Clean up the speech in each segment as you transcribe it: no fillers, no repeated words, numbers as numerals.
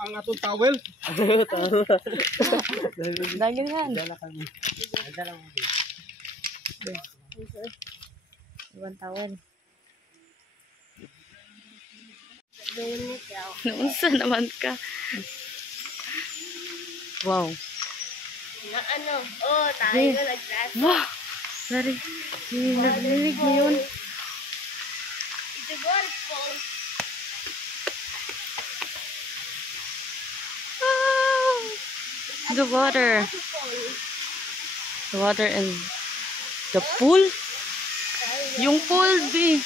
ang atong towel. Dagin yan. Dala kami. Dala mo. Ibang tawel. Naunsa naman ka. Wow. Na ano? Oh, tayo na nag-glass. Wow. Sorry. Nagnilig mo yun. It's a waterfall. The water. The water and the pool. Yung pool, be.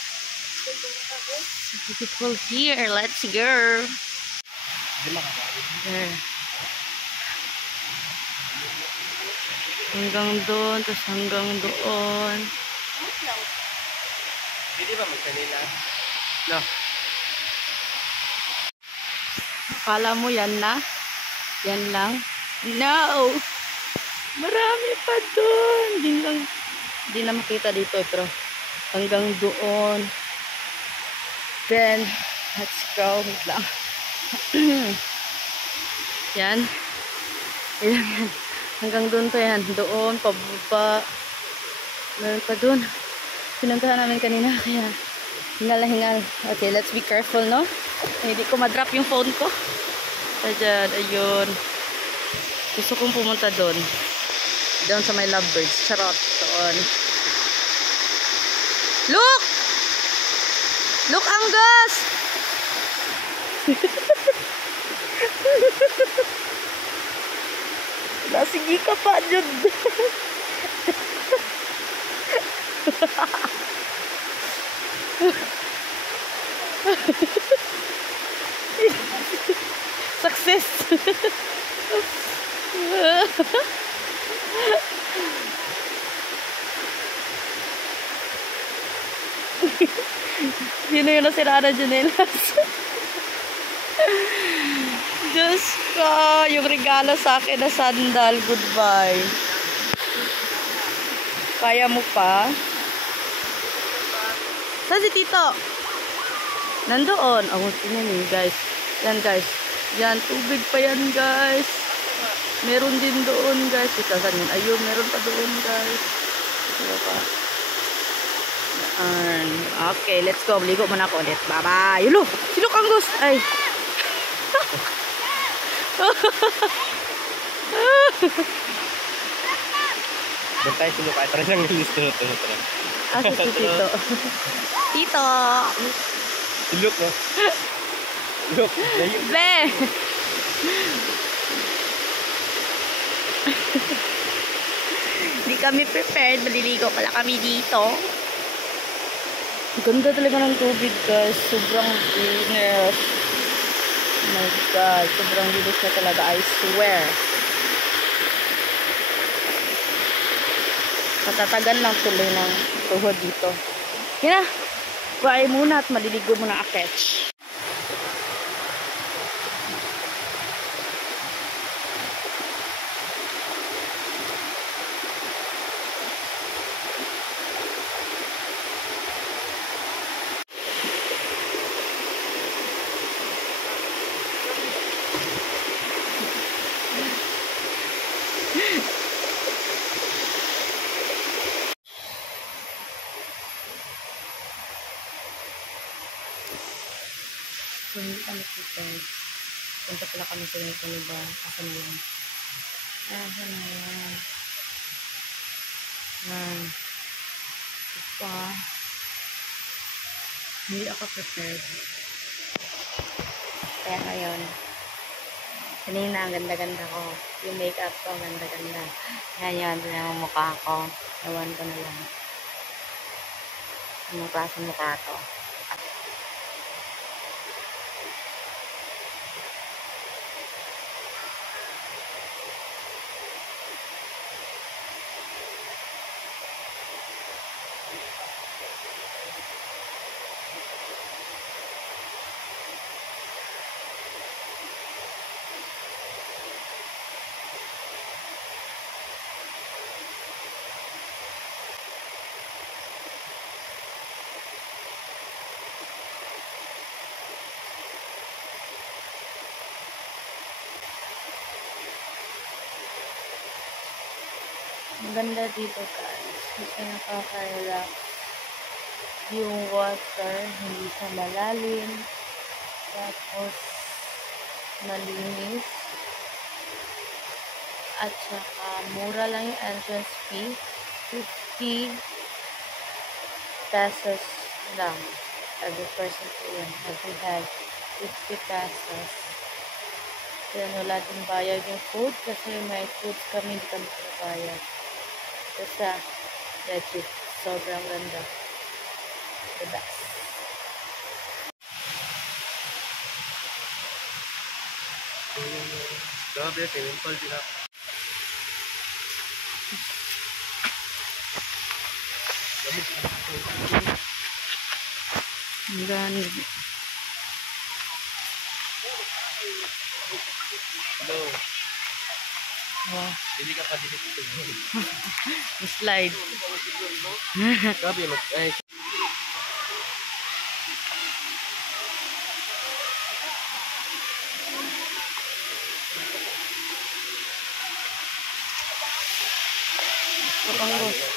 Beautiful here. Let's go. There. Hanggang doon, tapos hanggang doon. Pwede ba magsalila? No. Akala mo yan na? Yan lang? No! Marami pa doon. Hindi na makita dito eh, pero hanggang doon. Then, let's go. Wait lang. Yan. Yan. Hanggang doon pa yan. Doon, pababa. Meron pa doon. Pinuntahan namin kanina. Kaya, hingal na hingal. Okay, let's be careful, no? Hindi ko ma-drop yung phone ko. Ayan, ayun. Gusto kong pumunta doon. Doon sa my lovebirds. Charot. Doon. Look! Look, Angus! Nasigi ka pa, Jud. Success. Sino yung nasira na Janelas? Diyos ko, yung regalo sa akin na sandal. Goodbye. Kaya mo pa? Saan si Tito? Nandoon. Oh, tingnan niyo guys. Yan guys. Yan, tubig pa yan guys. Meron din doon guys. Ito, saan yun? Ayun, meron pa doon guys. Ito pa. Okay, let's go. Maligo muna ako ulit. Bye-bye. Yulo! Sino kang ghost? Ay. Doon tayo sino pa. Tara lang listo. Ah, si Tito. Tito! Look, no? Look. Be! Hindi kami prepared. Maliligo pala kami dito. Ganda talaga ng tubig guys. Sobrang linis. Oh my God. Sobrang linis na talaga. I swear. Matatagan lang tuloy ng tuhod dito. Yan na. Buhay muna at maliligo muna aketch. So, hindi kami prepared. Punta pala kami sa ganito na ba? Asa na yan? Asa na yan? Yan. Ito. Hindi ako prepared. Kaya ngayon, kanina ang ganda-ganda ko. Yung makeup ko, ang ganda-ganda. Yan yan, yung mukha ko. Ewan ko na lang. Anong klase mukha to? Ang ganda dito guys. Kasi nakaka-relax. Yung water, hindi siya malalim. Tapos, malinis. At saka, mura lang yung entrance fee. 50 pesos lang. Every person po yun. Every head. 50 pesos. Then, wala din bayad yung food kasi may foods kami, hindi kami bayad. Basta, legit. Sobrang ganda. The best. Grabe, swimming pool sila. Ang ganda. Hello. Wow. Hindi ka pa dito. Slide. Grabe, ay, Papanggos.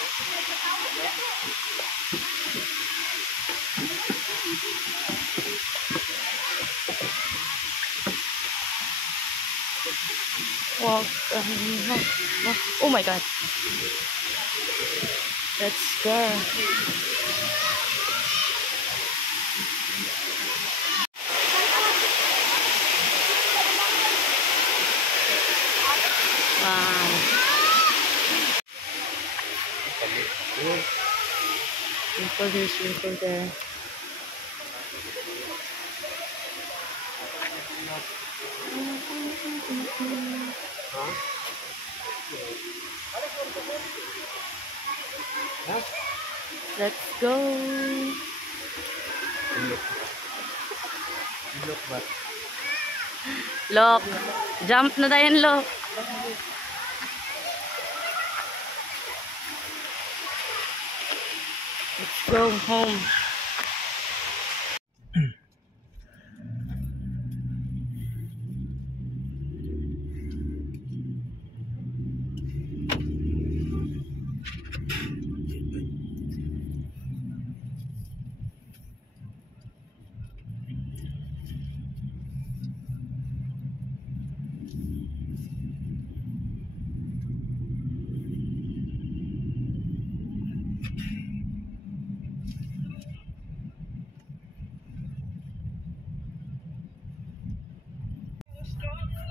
Wow. Oh my god. Let's go. Wow. Simple here, simple there. Let's go. look ba? Look. Jump na tayo, Look. Let's go home.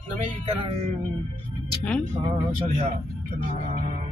Na may kanang Hmm? sa diha kanang